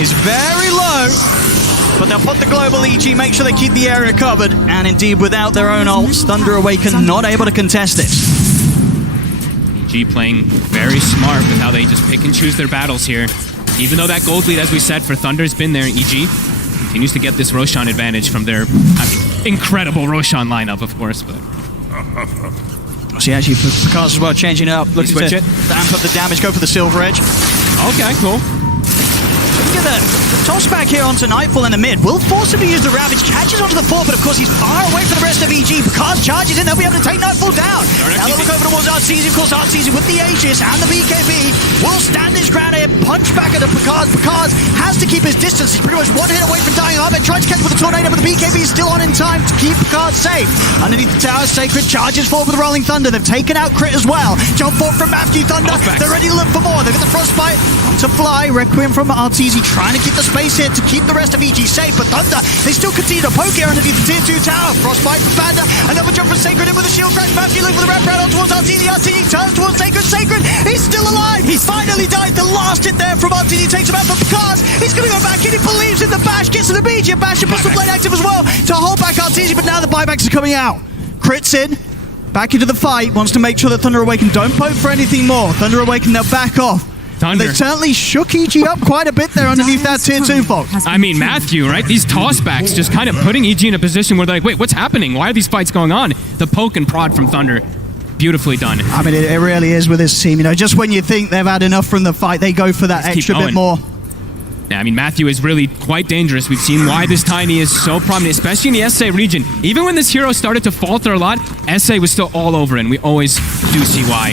is very low, but they'll put the global EG, make sure they keep the area covered, and indeed without their own ults, Thunder Awaken not able to contest this. EG playing very smart with how they just pick and choose their battles here. Even though that gold lead, as we said, for Thunder has been there, EG continues to get this Roshan advantage from their incredible Roshan lineup, of course, but... See, actually, Pakaz as well, changing it up, looking to amp up the damage, go for the Silver Edge. Okay, cool. Look at the toss back here onto Nightfall in the mid. Will force him to use the Ravage, catches onto the fort, but of course he's far away from the rest of EG. Pakaz charges in, they'll be able to take Nightfall down. Now they'll look over towards RTZ, of course RTZ with the Aegis and the BKB will stand his ground here, punch back at Pakaz. Pakaz has to keep his distance, he's pretty much one hit away from dying. Ahmed tries to catch with the Tornado, but the BKB is still on in time to keep Pakaz safe. Underneath the tower, Sacred charges forward with the Rolling Thunder. They've taken out Crit as well. Jump forward from Matthew Thunder. They're ready to look for more. They've got the Frostbite onto Fly. Requiem from RTZ trying to keep the space here to keep the rest of EG safe, but Thunder, they still continue to poke here underneath the tier 2 tower. Frostbite from Panda, another jump from Sacred in with a shield crash. Matthew looking for the wrap round on towards RTZ. RTZ turns towards Sacred. Sacred, he's still alive. He finally died. The last hit there from RTZ takes him out for Pakaz. He's going to go back in. He believes in the bash, gets to the BG. Bash and Pistol Blade active as well to hold back RTZ, but now the buybacks are coming out. Crit's in. Back into the fight, wants to make sure that Thunder Awaken don't poke for anything more. Thunder Awaken, they'll back off. Thunder. They certainly shook EG up quite a bit there underneath that tier 2, folks. I mean, Matthew, right? These tossbacks just kind of putting EG in a position where they're like, wait, what's happening? Why are these fights going on? The poke and prod from Thunder. Beautifully done. I mean, it really is with this team. Just when you think they've had enough from the fight, they go for that extra bit more. Yeah, I mean, Matthew is really quite dangerous. We've seen why this Tiny is so prominent, especially in the SA region. Even when this hero started to falter a lot, SA was still all over it, and we always do see why.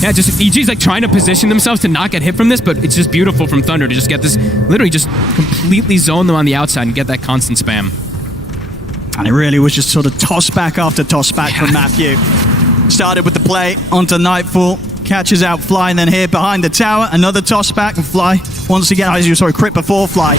Yeah, just EG's like trying to position themselves to not get hit from this, but it's just beautiful from Thunder to just get this, literally just completely zone them on the outside and get that constant spam. And it really was just sort of toss back after toss back from Matthew. Started with the play onto Nightfall, catches out Fly, and then here behind the tower, another toss back, and Fly once again, Crit before Fly.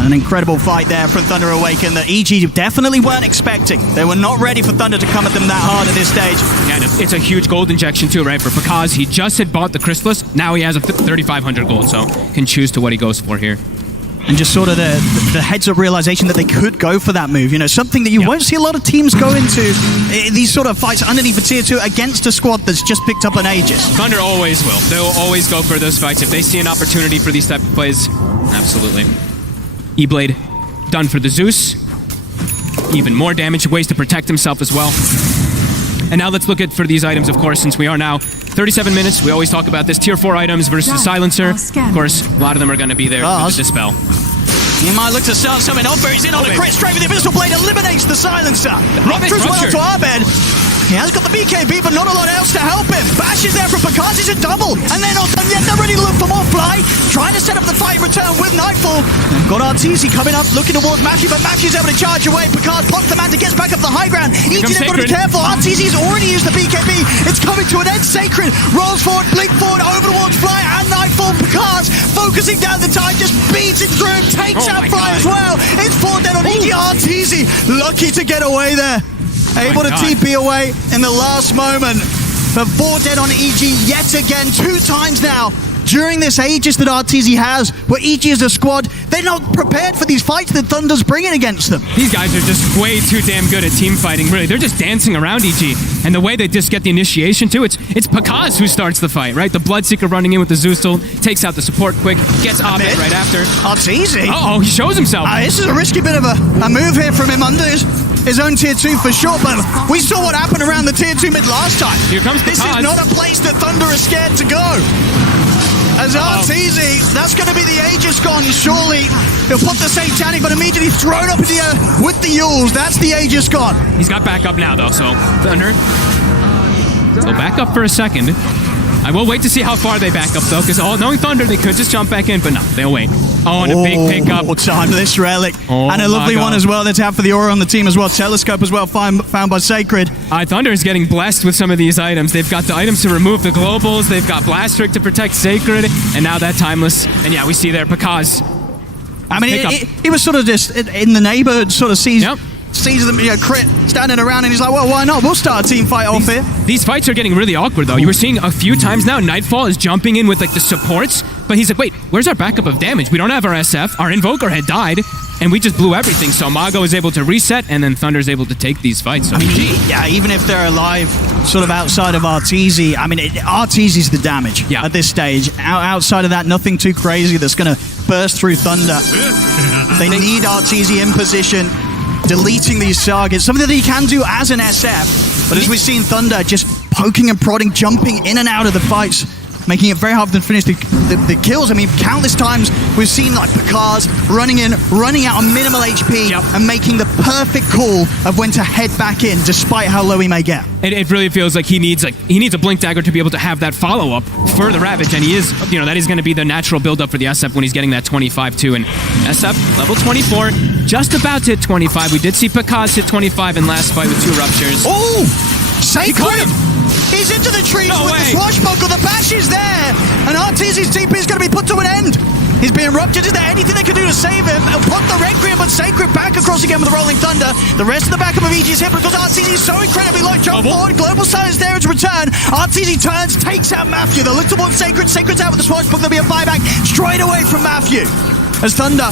An incredible fight there from Thunder Awaken that EG definitely weren't expecting. They were not ready for Thunder to come at them that hard at this stage. Yeah, it's a huge gold injection too, right? For Pakaz, he just had bought the Chrysalis. Now he has a 3,500 gold, so can choose to what he goes for here. And just sort of the heads-up realization that they could go for that move. Something that you won't see a lot of teams go into these sort of fights underneath a tier 2 against a squad that's just picked up an Aegis. Thunder always will. They will always go for those fights. If they see an opportunity for these type of plays, absolutely. E-Blade done for the Zeus. Even more damage, ways to protect himself as well. And now let's look at for these items, of course, since we are now 37 minutes. We always talk about this tier 4 items versus the Silencer. Of course, a lot of them are going to be there for the Dispel. He might look to start something off, but he's in on a crit straight with the Abyssal Blade, eliminates the Silencer. Rupture as well to Abed. He has got the BKB, but not a lot else to help him. Bash bashes there from Picard. It's a double, and they're not done yet. They're ready to look for more fly, trying to set up the fight in return with Nightfall. Got Arteezy coming up, looking towards Matthew, but Matthew's able to charge away. Picard blocks the man to get back up the high ground. EG, they've got to be careful. Arteezy's already used the BKB. It's coming to an end. Sacred rolls forward, blink forward, over towards Fly and Nightfall. Picard's focusing down the time, just beats it through, takes out Fly as well. It's 4 dead on EG. Arteezy lucky to get away there. Able to TP away in the last moment. But 4 dead on EG yet again, 2 times now. During this Aegis that Arteezy has, where EG is a squad, they're not prepared for these fights that Thunder's bringing against them. These guys are just way too damn good at team fighting, really. They're just dancing around EG. And the way they just get the initiation, too, it's Pakaz who starts the fight, right? The Bloodseeker running in with the Zeus ult, takes out the support quick, gets Abed right after. Arteezy? Uh-oh, he shows himself. This is a risky bit of a move here from him under his own tier 2 for sure, but we saw what happened around the tier 2 mid last time. Here comes This is not a place that Thunder is scared to go. As Arteezy, that's going to be the Aegis gone, surely. He'll put the Satanic, but immediately thrown up in the air with the Yules. That's the Aegis gone. He's got backup now, though, so Thunder. So back up for a second. I will wait to see how far they back up, though, because knowing Thunder, they could just jump back in, but no, they'll wait. Oh, and a big pickup. Time this relic. Oh, and a lovely one as well. That's out for the aura on the team as well. Telescope as well, found by Sacred. Thunder is getting blessed with some of these items. They've got the items to remove the globals. They've got Blast Trick to protect Sacred. And now that Timeless. And yeah, we see there Pakaz. I mean, he was sort of just in the neighborhood, sort of sees them, crit standing around, and he's like, well, why not? We'll start a team fight off here. These fights are getting really awkward, though. You were seeing a few times now, Nightfall is jumping in with, like, the supports, but he's like, wait, where's our backup of damage? We don't have our SF. Our Invoker had died, and we just blew everything. So Mago is able to reset, and then Thunder's able to take these fights. So even if they're alive, sort of outside of Arteezy, I mean, Arteezy's the damage at this stage. Outside of that, nothing too crazy that's going to burst through Thunder. They need Arteezy in position, deleting these targets, something that he can do as an SF. But as we've seen Thunder just poking and prodding, jumping in and out of the fights, making it very hard for them to finish the kills. I mean, countless times we've seen like Picard running out on minimal HP and making the perfect call of when to head back in, despite how low he may get. It really feels like he needs a Blink Dagger to be able to have that follow-up for the Ravage, and he is, that is going to be the natural build-up for the SF when he's getting that 25 too. And SF, level 24, just about to hit 25. We did see Pakaz hit 25 in last fight with 2 ruptures. Oh! Sacred! He's into the trees with the swashbuckle. The bash is there, and Arteezy's TP is going to be put to an end. He's being ruptured. Is there anything they can do to save him? Put the Requiem, but Sacred back across again with the Rolling Thunder. The rest of the backup of EG is hit because Arteezy is so incredibly low. Jump forward, Global Silence there to return. Arteezy turns, takes out Matthew. They look towards Sacred. Sacred's out with the swashbuckle. There'll be a buyback straight away from Matthew. As Thunder,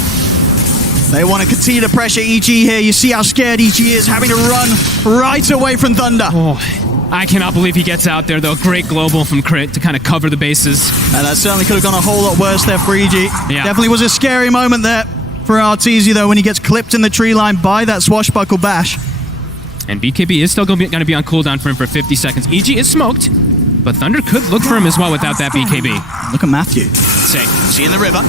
they want to continue to pressure EG here. You see how scared EG is, having to run right away from Thunder. I cannot believe he gets out there, though. Great global from Crit to kind of cover the bases. And that certainly could have gone a whole lot worse there for EG. Yeah. Definitely was a scary moment there for Arteezy, though, when he gets clipped in the tree line by that swashbuckle bash. And BKB is still going to be on cooldown for him for 50 seconds. EG is smoked, but Thunder could look for him as well without that BKB. Look at Matthew. See in the river.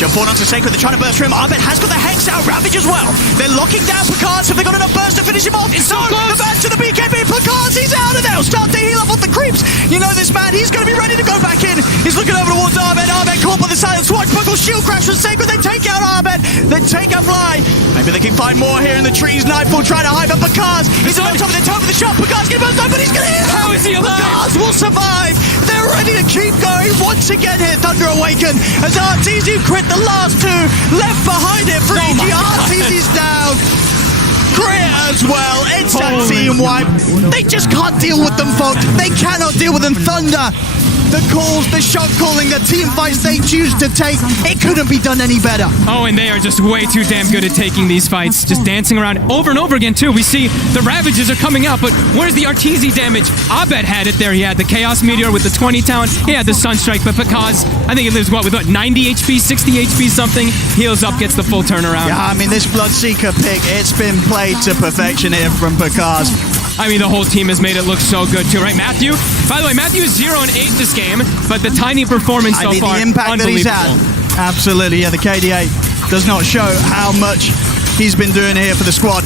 Jump forward onto Sacred. They're trying to burst through him. Abed has got the Hex out. Ravage as well. They're locking down Picard. Have they got enough burst to finish him off? It's so close. The back to the BKB. Picard, he's out of there. Start to heal up on the creeps. You know this man. He's going to be ready to go back in. He's looking over towards Abed. Abed caught by the silent swashbuckle. Shield crash from Sacred. They take out Abed. They take out Fly. Maybe they can find more here in the trees. Nightfall trying to hide, but Picard, he's on top of the shot. Picard's getting burst out, but he's going to hit. How is he alive? Picard will survive. They're ready to keep going. Once again here, Thunder awaken as Arteezy crit the last 2. Left behind it for EG. Arteezy's down. Crit as well. It's a team wipe. They just can't deal with them, folks. They cannot deal with them. Thunder. The calls, the shot calling, the team fights they choose to take, it couldn't be done any better. Oh, and they are just way too damn good at taking these fights, just dancing around over and over again, too. We see the Ravages are coming out, but where's the Arteezy damage? Abed had it there. He had the Chaos Meteor with the 20 talent. He had the Sunstrike, but Pakaz, I think he lives, with 90 HP, 60 HP something. Heals up, gets the full turnaround. Yeah, I mean, this Bloodseeker pick, it's been played to perfection here from Pakaz. I mean, the whole team has made it look so good, too, right? Matthew, by the way, Matthew's 0-8 this game, but the tiny performance so far, the impact that he's had, absolutely, yeah, the KDA does not show how much he's been doing here for the squad.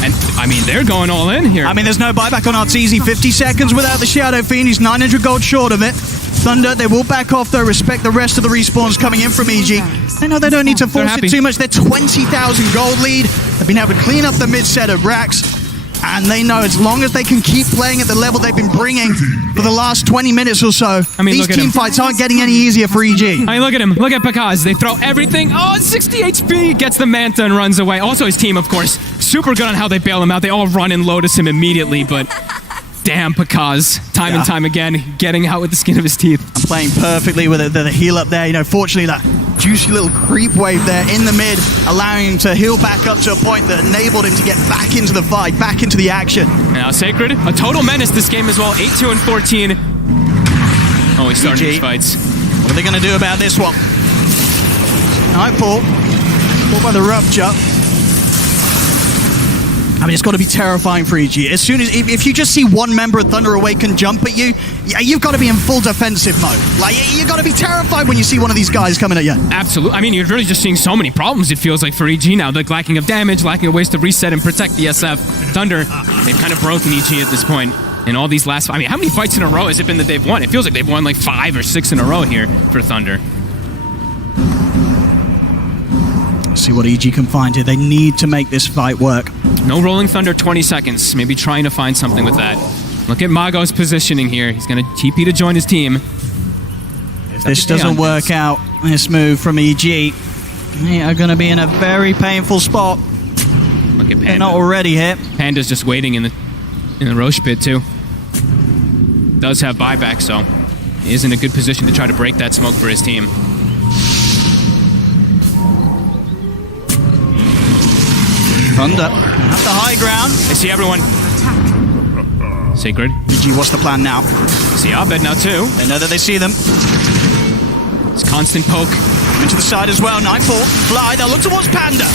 And, I mean, they're going all in here. I mean, there's no buyback on Arteezy. 50 seconds without the Shadow Fiend. He's 900 gold short of it. Thunder, they will back off, though. Respect the rest of the respawns coming in from EG. They know they don't need to force it too much. They're 20,000 gold lead. They've been able to clean up the mid set of racks. And they know as long as they can keep playing at the level they've been bringing for the last 20 minutes or so, I mean, these team fights aren't getting any easier for EG. I mean, look at him. Look at Pakaz. They throw everything. Oh, 60 HP. Gets the Manta and runs away. Also, his team, of course, super good on how they bail him out. They all run and Lotus him immediately, but damn, Pakaz, time and time again, getting out with the skin of his teeth. I'm playing perfectly with the heal up there. You know, fortunately, that juicy little creep wave there in the mid, allowing him to heal back up to a point that enabled him to get back into the fight, back into the action. Now, Sacred, a total menace this game as well. 8-2 and 14. Oh, he's starting his fights. What are they going to do about this one? Nightfall, caught by the rupture. I mean, it's got to be terrifying for EG. As soon as, if you just see one member of Thunder Awaken jump at you, you've got to be in full defensive mode. Like, you've got to be terrified when you see one of these guys coming at you. Absolutely. I mean, you're really just seeing so many problems, it feels like, for EG now. Like, lacking of damage, lacking of ways to reset and protect the SF. Thunder, they've kind of broken EG at this point. In all these last, I mean, how many fights in a row has it been that they've won? It feels like they've won like 5 or 6 in a row here for Thunder. See what EG can find here. They need to make this fight work. No rolling Thunder, 20 seconds. Maybe trying to find something with that. Look at Mago's positioning here. He's going to TP to join his team. If this doesn't work out, this move from EG, they are going to be in a very painful spot. Look at Panda. They're not already hit. Panda's just waiting in the Roche pit too. Does have buyback, so he is in a good position to try to break that smoke for his team. Thunder at the high ground. They see everyone. Sacred. EG, what's the plan now? See Abed now too. They know that they see them. It's constant poke. Into the side as well. Nightfall. Fly. They'll look towards Panda.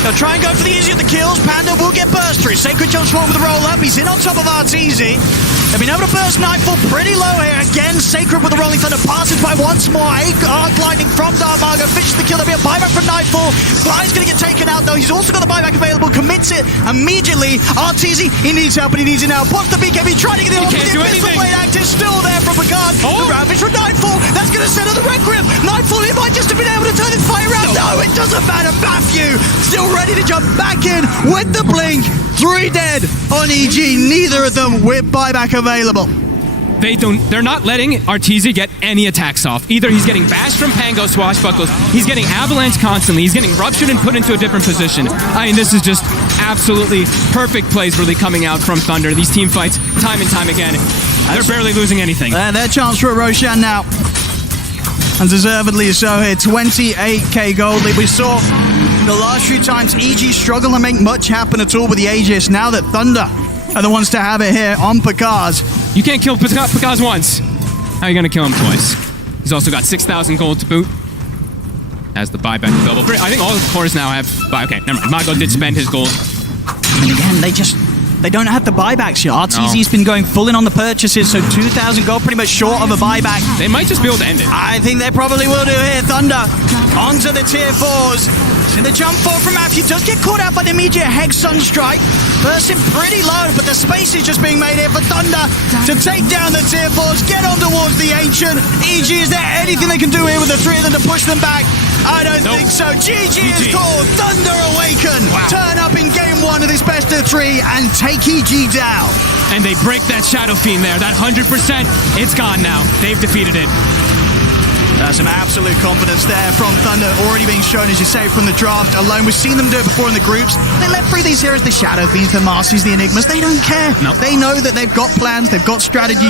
They'll try and go for the easier of the kills. Panda will get burst through. Sacred jumps forward with the roll up. He's in on top of Arteezy. They've been able to burst Nightfall pretty low here. Again, Sacred with the rolling thunder passes by once more. Arc lightning from Darmago. Finishes the kill. There'll be a buyback from Nightfall. Fly's going to get taken out though. He's also got the buyback available. Commits it immediately. Arteezy, he needs help and he needs it now. Pops the BKB, trying to get the ultimate. The Abyssal Blade active still there from Picard. The Ravage from Nightfall. That's going to set up the Red Grip. Nightfall, he might just have been able to turn this fight around. No, it doesn't matter. Matthew still ready to jump back in with the blink. 3 dead on EG. Neither of them with buyback available. They're not letting Arteezy get any attacks off. Either he's getting bashed from Pango swashbuckles, he's getting avalanche constantly, he's getting ruptured and put into a different position. I mean, this is just absolutely perfect plays really coming out from Thunder. These team fights, time and time again, they're barely losing anything. Their chance for a Roshan now. And deservedly so here. 28k gold lead. We saw the last few times EG struggle to make much happen at all with the Aegis. Now that Thunder are the ones to have it here on Pakaz. You can't kill Pakaz once. How are you going to kill him twice? He's also got 6,000 gold to boot. Has the buyback available. I think all the cores now have... Okay, never mind. Mago did spend his gold. And again, they don't have the buybacks yet. Arteezy's been going full in on the purchases, so 2,000 gold pretty much short of a buyback. They might just be able to end it. I think they probably will do here. Thunder onto the tier 4s. And the jump forward from Matthew does get caught out by the immediate Hex Sunstrike. Bursting pretty low, but the space is just being made here for Thunder to take down the tier 4s, get on towards the Ancient. EG, is there anything they can do here with the 3 of them to push them back? I don't think so. GG is called. Thunder Awaken. Wow. Turn up in game 1 of this best of 3 and take EG down. And they break that Shadow Fiend there. That 100%, it's gone now. They've defeated it. Some absolute confidence there from Thunder, already being shown, as you say, from the draft alone. We've seen them do it before in the groups. They let through these heroes, the Shadow Fiends, the Masters, the Enigmas. They don't care. Nope. They know that they've got plans, they've got strategy.